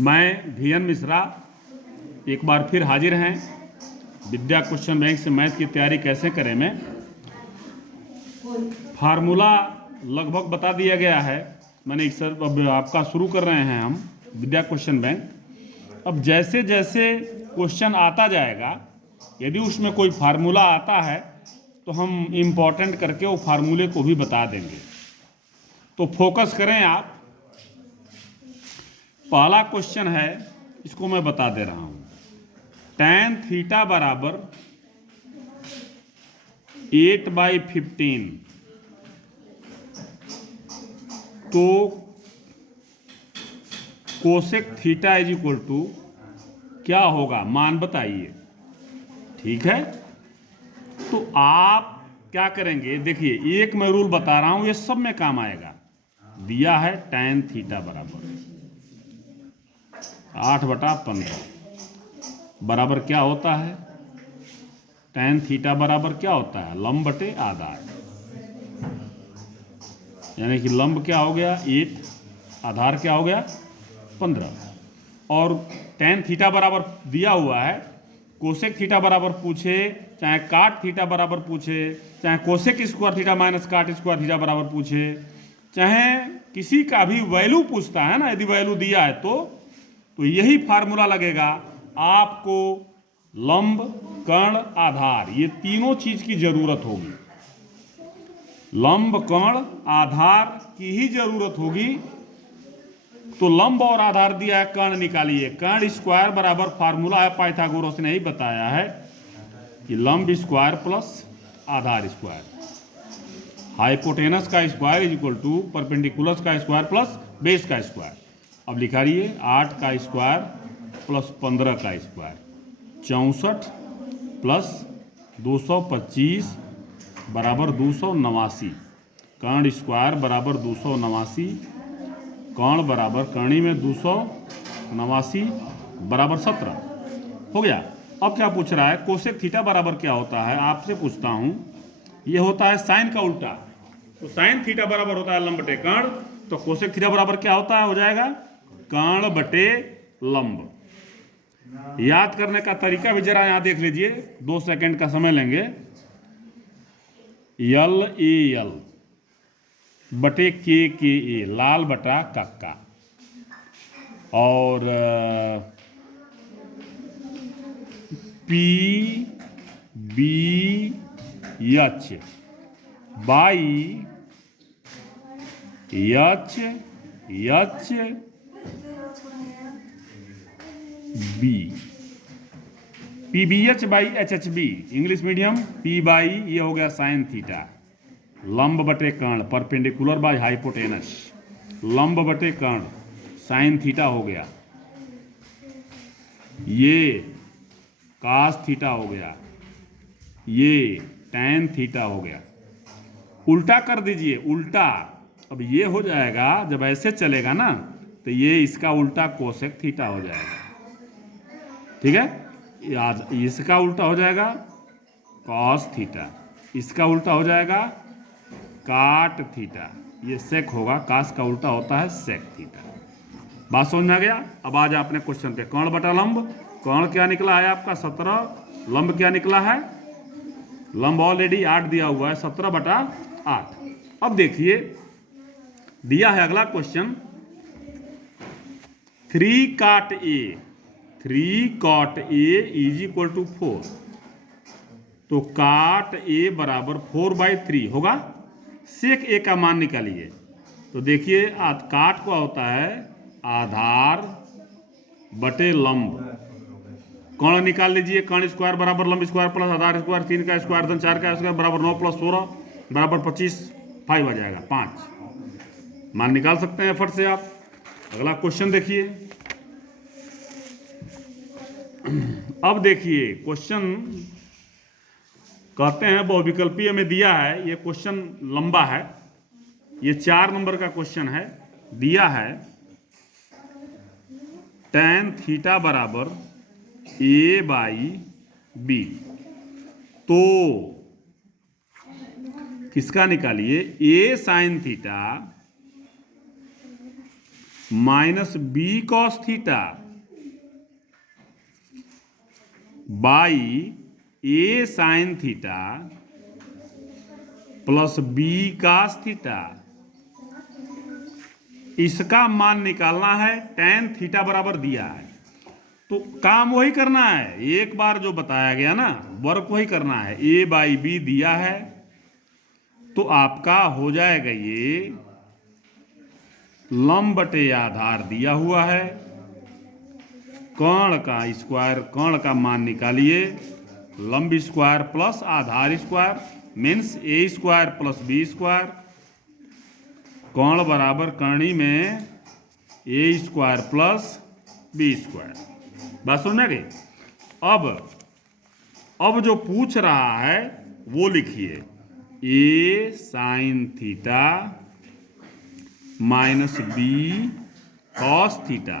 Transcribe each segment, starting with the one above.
मैं VN मिश्रा एक बार फिर हाजिर हैं विद्या क्वेश्चन बैंक से मैथ की तैयारी कैसे करें में। फार्मूला लगभग बता दिया गया है मैंने एक सर। अब आपका शुरू कर रहे हैं हम विद्या क्वेश्चन बैंक। अब जैसे जैसे क्वेश्चन आता जाएगा यदि उसमें कोई फार्मूला आता है तो हम इम्पोर्टेंट करके वो फार्मूले को भी बता देंगे। तो फोकस करें आप। पहला क्वेश्चन है, इसको मैं बता दे रहा हूं। tan थीटा बराबर 8/15 तो cosec theta is equal to क्या होगा, मान बताइए। ठीक है, तो आप क्या करेंगे, देखिए एक मैं रूल बता रहा हूं, ये सब में काम आएगा। दिया है tan थीटा बराबर 8/15 बराबर क्या होता है, tan थीटा बराबर क्या होता है, लंब बटे आधार। यानी कि लंब क्या हो गया 8, आधार क्या हो गया 15। और tan थीटा बराबर दिया हुआ है, कोसेक थीटा बराबर पूछे चाहे काट थीटा बराबर पूछे, चाहे कोसेक स्क्वायर थीटा माइनस काट स्क्वायर थीटा बराबर पूछे, चाहे किसी का भी वैल्यू पूछता है ना, यदि वैल्यू दिया है तो यही फार्मूला लगेगा आपको। लंब कर्ण आधार ये तीनों चीज की जरूरत होगी। लंब कर्ण आधार की ही जरूरत होगी। तो लंब और आधार दिया है, कर्ण निकालिए। कर्ण स्क्वायर बराबर फार्मूला है, पाइथागोरस ने ही बताया है कि लंब स्क्वायर प्लस आधार स्क्वायर। हाइपोटेनस का square is equal to perpendicular का स्क्वायर प्लस बेस का स्क्वायर। अब लिखा रही है 8 का स्क्वायर प्लस 15 का स्क्वायर, 64 प्लस 225 बराबर 289। कर्ण स्क्वायर बराबर 289, कर्ण बराबर कर्णी में 289 बराबर 17 हो गया। अब क्या पूछ रहा है, कोसेक थीटा बराबर क्या होता है, आपसे पूछता हूं। ये होता है साइन का उल्टा। तो साइन थीटा बराबर होता है लंब बटे कर्ण, तो कोसेक थीटा बराबर क्या होता है, हो जाएगा कर्ण बटे लंब। याद करने का तरीका भी जरा यहां देख लीजिए, 2 सेकंड का समय लेंगे। यल ए यल बटे के ए, लाल बटा कक्का। और P B H by H H B, P B H by H H B, English medium. P by ये हो गया साइन थीटा, लंब बटे कर्ण परपेंडिकुलर बाय हाइपोटेनस, लंब बटे कर्ण साइन थीटा हो गया। ये कास थीटा हो गया, ये टैन थीटा हो गया। उल्टा कर दीजिए, उल्टा। अब ये हो जाएगा, जब ऐसे चलेगा ना तो ये इसका उल्टा कोसेक थीटा हो जाएगा। ठीक है, इसका उल्टा हो जाएगा कॉस थीटा, इसका उल्टा हो जाएगा काट थीटा, ये सेक होगा, कास का उल्टा होता है सेक थीटा। बात समझ में आ गया। अब आ जा अपने क्वेश्चन पे। कर्ण बटा लंब, कर्ण क्या निकला है आपका 17, लंब क्या निकला है, लंब ऑलरेडी 8 दिया हुआ है, 17/8। अब देखिए दिया है अगला question, 3 cot A is equal to 4। तो काट ए बराबर 4/3 होगा। सेक ए का मान निकालिए। तो देखिए काट का होता है आधार बटे लंब। कर्ण निकाल लीजिए, कर्ण स्क्वायर बराबर लंब स्क्वायर प्लस आधार स्क्वायर, 3 का स्क्वायर धन 4 का स्क्वायर बराबर 9 + 16 बराबर 25, 5 आ जाएगा 5। मान निकाल सकते हैं फट से आप। अगला क्वेश्चन देखिए। अब देखिए क्वेश्चन कहते हैं बहुविकल्पीय में दिया है, ये क्वेश्चन लंबा है, ये 4 नंबर का क्वेश्चन है। दिया है tan थीटा बराबर A/B। तो किसका निकालिए, A sin theta minus B cos theta by A sine theta plus B cos theta. इसका मान निकालना है। tan थीटा बराबर दिया है तो काम वही करना है, एक बार जो बताया गया ना वर्क वही करना है। a बाई बी दिया है तो आपका हो जाएगा ये लंब बटे आधार दिया हुआ है, कर्ण का स्क्वायर, कर्ण का मान निकालिए, लंब स्क्वायर प्लस आधार स्क्वायर मीन्स ए स्क्वायर प्लस बी स्क्वायर, कर्ण बराबर कर्णी में A square plus B square. बात समझ में गई? अब जो पूछ रहा है वो लिखिए, A sine theta minus B cos theta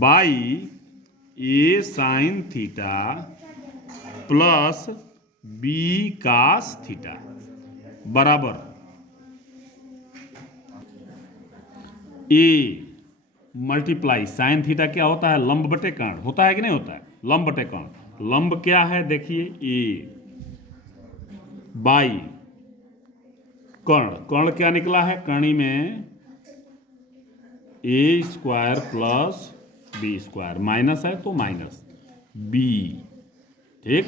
by A sine theta plus B cos theta बराबर ए मल्टीप्लाई साइन थीटा क्या होता है? लंब बटे कर्ण होता है कि नहीं होता है? लंब बटे कर्ण। लंब क्या है देखिए ए बाई कर्ण, कर्ण क्या निकला है? कर्णी में A square plus B square, minus है तो माइनस बी, ठीक।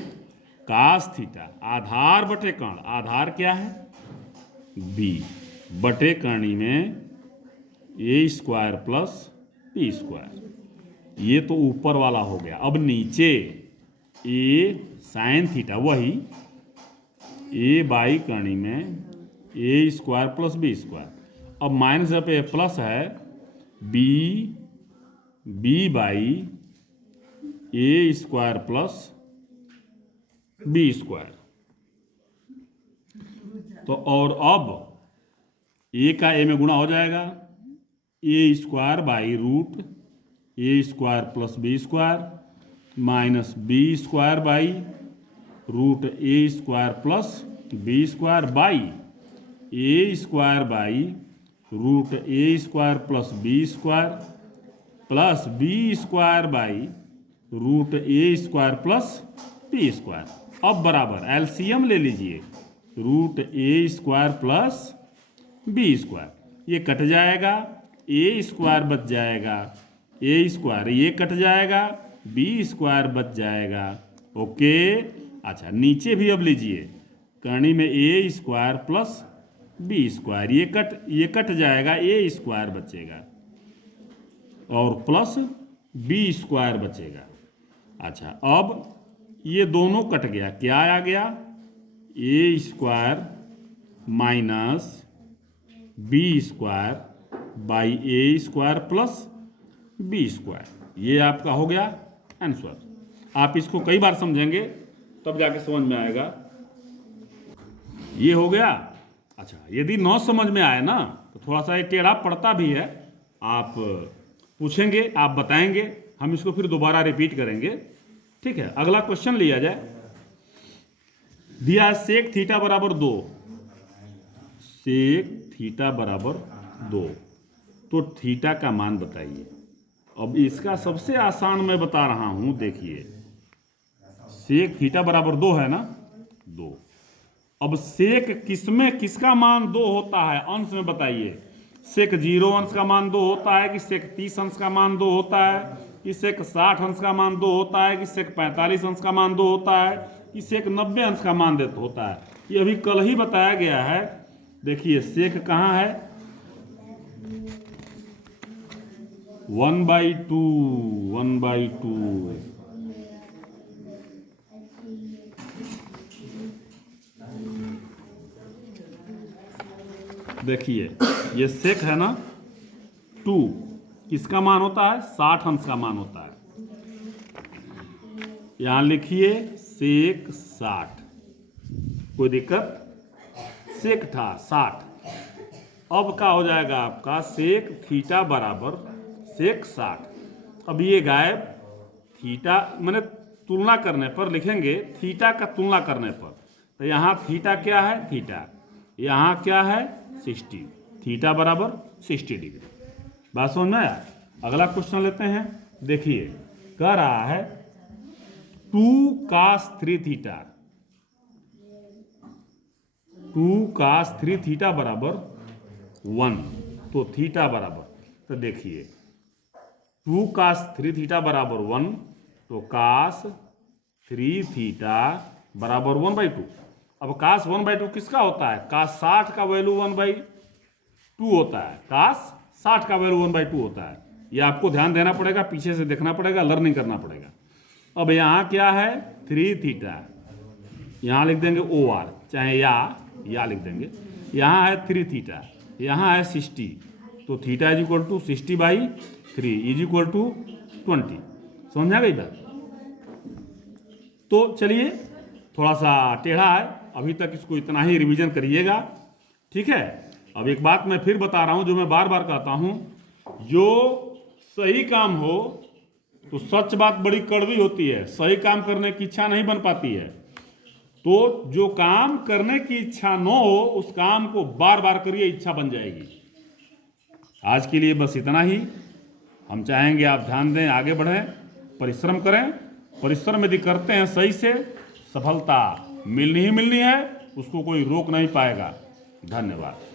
कास थीटा आधार बटे कर्ण, आधार क्या है? बी बटे कर्णी में A square plus B square. ये तो ऊपर वाला हो गया। अब नीचे ए साइन थीटा वही ए बाई कर्णी में A square plus B square. अब माइनस पे प्लस है B by A square plus B square. तो और अब ए का ए में गुणा हो जाएगा, A square by root A square plus B square minus B square by root A square plus B square by A square by root A square plus B square plus B square by root A square plus B square. अब बराबर LCM ले लीजिए, root A square plus B square, ये cut जाएगा, A square बच जाएगा, A square ये cut जाएगा, बी स्क्वायर बच जाएगा। ओके। अच्छा नीचे भी अब लीजिए, कर्णी में A square plus B square, ये कट जाएगा, ए स्क्वायर बचेगा और प्लस बी स्क्वायर बचेगा। अच्छा अब ये दोनों कट गया, क्या आ गया? A square minus B square by A square plus B square. ये आपका हो गया आंसर। आप इसको कई बार समझेंगे तब जाके समझ में आएगा। ये हो गया। अच्छा यदि न समझ में आए ना तो थोड़ा सा ये टेढ़ा पड़ता भी है, आप पूछेंगे, आप बताएंगे, हम इसको फिर दोबारा रिपीट करेंगे। ठीक है, अगला क्वेश्चन लिया जाए। दिया सेक थीटा बराबर 2, सेक थीटा बराबर 2, तो थीटा का मान बताइए। अब इसका सबसे आसान मैं बता रहा हूं, देखिए सेक थीटा बराबर 2 है ना, 2। अब सेक किसमें किसका मान 2 होता है? अंश में बताइए। सेक 0 अंश का मान 2 होता है कि सेक 30 अंश का मान 2 होता है कि सेक 60 अंश का मान 2 होता है कि सेक 45 अंश का मान 2 होता है कि सेक 90 अंश का मान होता है? ये अभी कल ही बताया गया है। देखिए सेक कहाँ है? 1/2, 1/2। देखिए ये सेक है ना 2, किसका मान होता है? 60 अंश का मान होता है। यहां लिखिए सेक 60, कोई दिक्कत? सेक था 60। अब क्या हो जाएगा आपका? सेक थीटा बराबर सेक 60। अब ये गायब, थीटा मैंने तुलना करने पर लिखेंगे, थीटा का तुलना करने पर, तो यहाँ थीटा क्या है? थीटा। यहाँ क्या है? 60। थीटा बराबर 60 डिग्री। बात समझ में आया? अगला क्वेश्चन लेते हैं। देखिए कह रहा है 2 cos 3 थीटा, 2 cos 3 थीटा बराबर 1। तो थीटा बराबर, तो देखिए 2 cos 3 थीटा बराबर 1, तो cos 3 थीटा बराबर 1/2। अब cos 1/2 किसका होता है? cos 60 का वैल्यू 1/2 होता है। cos 60 का वैल्यू 1/2 होता है। ये आपको ध्यान देना पड़ेगा, पीछे से देखना पड़ेगा, लर्निंग करना पड़ेगा। अब यहाँ क्या है? 3 थीटा, यहाँ लिख देंगे OR, चाहे या लिख देंगे। यहाँ है 3 थीटा, यहाँ है 60, तो theta is equal to 60/3 is equal to 20। समझा गई बात? तो चलिए, थोड़ा सा टेढ़ा है, अभी तक इसको इतना ही रिवीजन करिएगा, ठीक है। अब एक बात मैं फिर बता रहा हूं, जो मैं बार बार कहता हूं, जो सही काम हो तो सच बात बड़ी कड़वी होती है, सही काम करने की इच्छा नहीं बन पाती है। तो जो काम करने की इच्छा न हो उस काम को बार बार करिए, इच्छा बन जाएगी। आज के लिए बस इतना ही। हम चाहेंगे आप ध्यान दें, आगे बढ़ें, परिश्रम करें। परिश्रम यदि करते हैं सही से, सफलता मिलनी ही मिलनी है, उसको कोई रोक नहीं पाएगा। धन्यवाद।